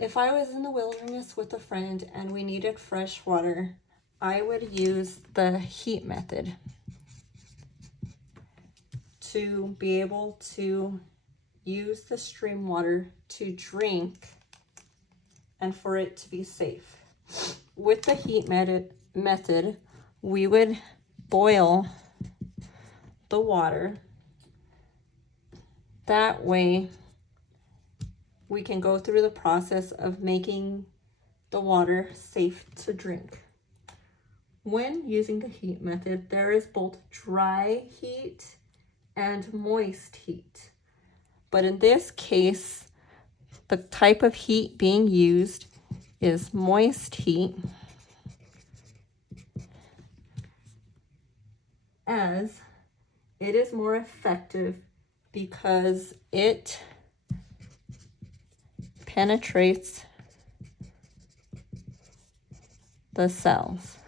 If I was in the wilderness with a friend and we needed fresh water, I would use the heat method to be able to use the stream water to drink and for it to be safe. With the heat method, we would boil the water. That way, we can go through the process of making the water safe to drink. When using the heat method, there is both dry heat and moist heat. But in this case, the type of heat being used is moist heat, as it is more effective because it penetrates the cells.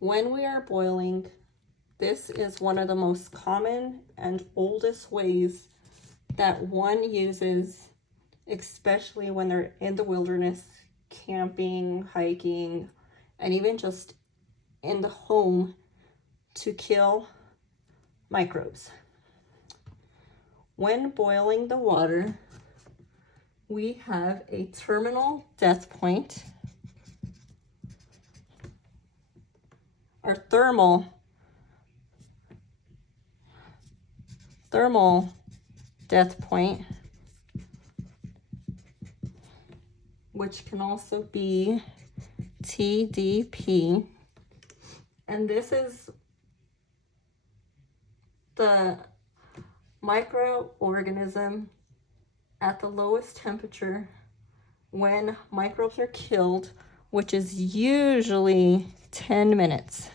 When we are boiling, this is one of the most common and oldest ways that one uses, especially when they're in the wilderness, camping, hiking, and even just in the home, to kill microbes. When boiling the water, we have a terminal death point. Our thermal death point, which can also be TDP. And this is the microorganism at the lowest temperature when microbes are killed, which is usually 10 minutes.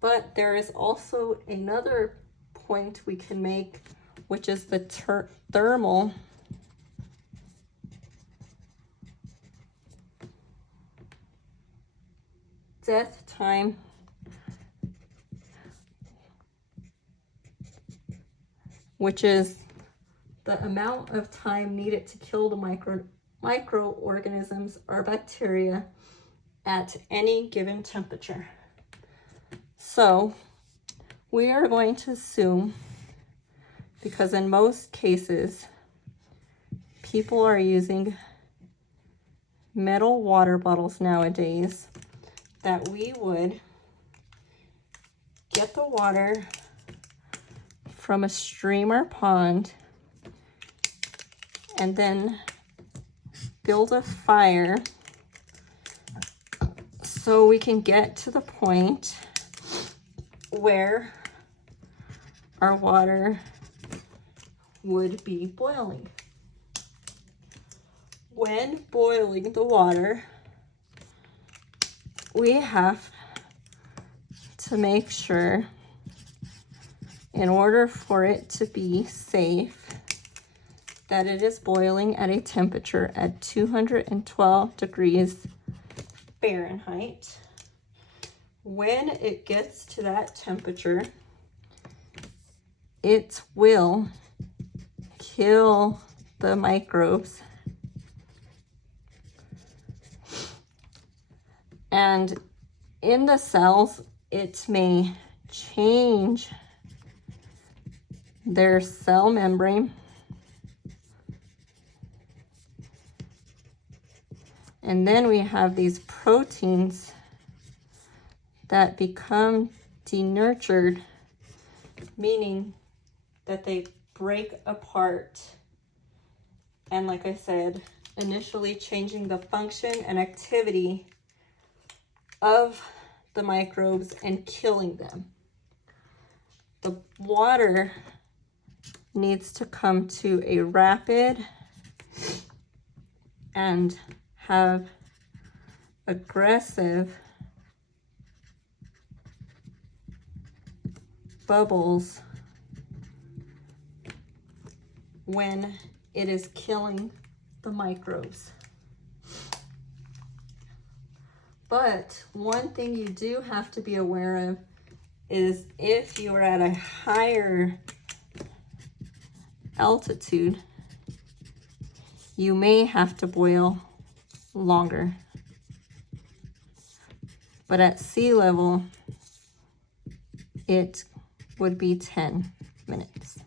But there is also another point we can make, which is the thermal death time, which is the amount of time needed to kill the microorganisms or bacteria at any given temperature. So we are going to assume, because in most cases, people are using metal water bottles nowadays, that we would get the water from a stream or pond and then build a fire so we can get to the point where our water would be boiling. When boiling the water, we have to make sure, in order for it to be safe, that it is boiling at a temperature at 212 degrees Fahrenheit. When it gets to that temperature, it will kill the microbes. And in the cells, it may change their cell membrane. And then we have these proteins that become denatured, meaning that they break apart. And like I said, initially changing the function and activity of the microbes and killing them. The water needs to come to a rapid and have aggressive bubbles when it is killing the microbes. But one thing you do have to be aware of is if you are at a higher altitude, you may have to boil longer. But at sea level, it would be 10 minutes.